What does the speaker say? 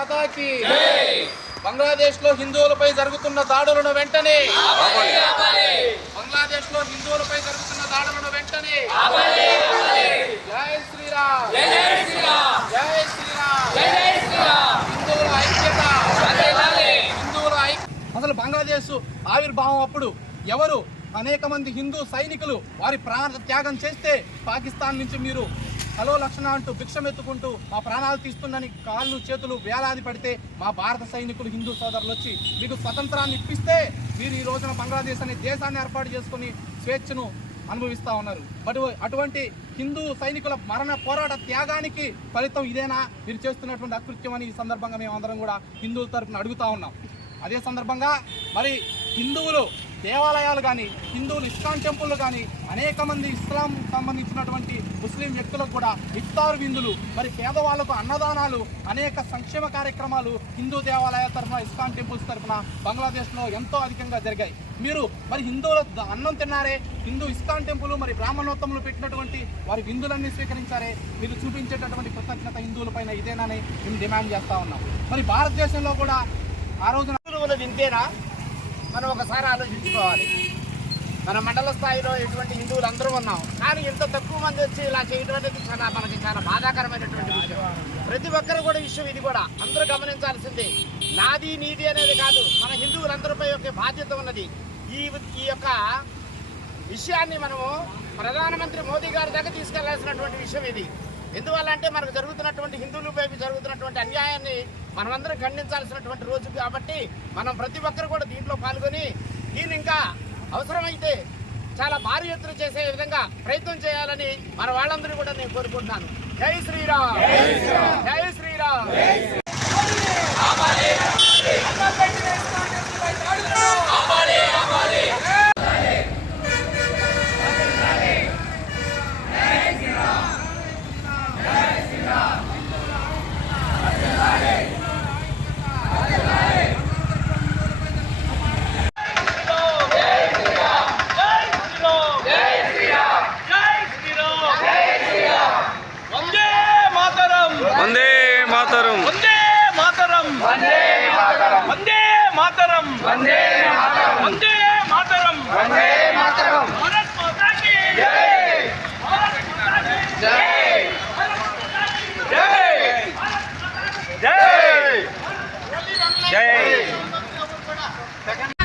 మాతాకి బంగ్లాదేశ్ లో హిందువులపై జరుగుతున్న దాడులను వెంటనే బంగ్లాదేశ్ లో హిందువులపై జరుగుతున్న దాడులను వెంటనే జై శ్రీరామ్ జై శ్రీరామ్ హిందువుల ఐక్యత హిందువుల అసలు బంగ్లాదేశ్ ఆవిర్భావం అప్పుడు ఎవరు అనేక మంది హిందూ సైనికులు వారి ప్రాణ త్యాగం చేస్తే పాకిస్తాన్ నుంచి మీరు హలో లక్షణ అంటూ భిక్షమెత్తుకుంటూ మా ప్రాణాలు తీస్తుందని కాళ్ళు చేతులు వేలాది పడితే మా భారత సైనికులు హిందూ సోదరులు వచ్చి మీకు స్వతంత్రాన్ని ఇప్పిస్తే మీరు ఈ రోజున బంగ్లాదేశ్ అనే దేశాన్ని ఏర్పాటు చేసుకుని స్వేచ్ఛను అనుభవిస్తూ ఉన్నారు. బట్ అటువంటి హిందూ సైనికుల మరణ పోరాట త్యాగానికి ఫలితం ఇదేనా మీరు చేస్తున్నటువంటి అకృత్యం అని ఈ సందర్భంగా మేము అందరం కూడా హిందువుల తరఫున అడుగుతూ ఉన్నాం. అదే సందర్భంగా మరి హిందువులు దేవాలయాలు కానీ హిందువులు ఇస్కాన్ టెంపుల్ కానీ అనేక మంది ఇస్లాం సంబంధించినటువంటి ముస్లిం వ్యక్తులకు కూడా ఇఫ్తార్ విందులు మరి పేదవాళ్లకు అన్నదానాలు అనేక సంక్షేమ కార్యక్రమాలు హిందూ దేవాలయాల తరఫున ఇస్కాన్ టెంపుల్స్ తరఫున బంగ్లాదేశ్లో ఎంతో అధికంగా జరిగాయి. మీరు మరి హిందువుల అన్నం తిన్నారే, హిందూ ఇస్కాన్ టెంపుల్ మరి బ్రాహ్మణోత్తములు పెట్టినటువంటి వారి విందులన్నీ స్వీకరించారే, మీరు చూపించేటటువంటి కృతజ్ఞత హిందువుల పైన ఇదేనని మేము డిమాండ్ చేస్తూ ఉన్నాం. మరి భారతదేశంలో కూడా ఆ రోజున వింతేనా మనం ఒకసారి ఆలోచించుకోవాలి. మన మండల స్థాయిలో ఎటువంటి హిందువులు అందరూ ఉన్నాం, కానీ ఇంత తక్కువ మంది వచ్చి ఇలా చేయడం అనేది మనకి చాలా బాధాకరమైనటువంటి విషయం. ప్రతి ఒక్కరు కూడా విషయం ఇది కూడా అందరూ గమనించాల్సిందే. నాది నీది అనేది కాదు, మన హిందువులందరిపై ఒక బాధ్యత ఉన్నది. ఈ యొక్క విషయాన్ని మనము ప్రధానమంత్రి మోదీ గారి దగ్గర తీసుకెళ్లాల్సినటువంటి విషయం ఇది. ఎందువల్ల అంటే మనకు జరుగుతున్నటువంటి హిందువులపై జరుగుతున్నటువంటి అన్యాయాన్ని మనమందరం ఖండించాల్సినటువంటి రోజు కాబట్టి మనం ప్రతి ఒక్కరు కూడా దీంట్లో పాల్గొని దీన్ని ఇంకా అవసరమైతే చాలా భారీ ఎత్తున చేసే విధంగా ప్రయత్నం చేయాలని మన వాళ్ళందరూ కూడా నేను కోరుకుంటున్నాను. జై శ్రీరామ్ జై శ్రీరామ్. వందే మాతరం వందే మాతరం వందే మాతరం వందే మాతరం వందే మాతరం వందే మాతరం వందే మాతరం. భారత్ మాతా కీ జై భారత్ మాతా కీ జై జై జై జై.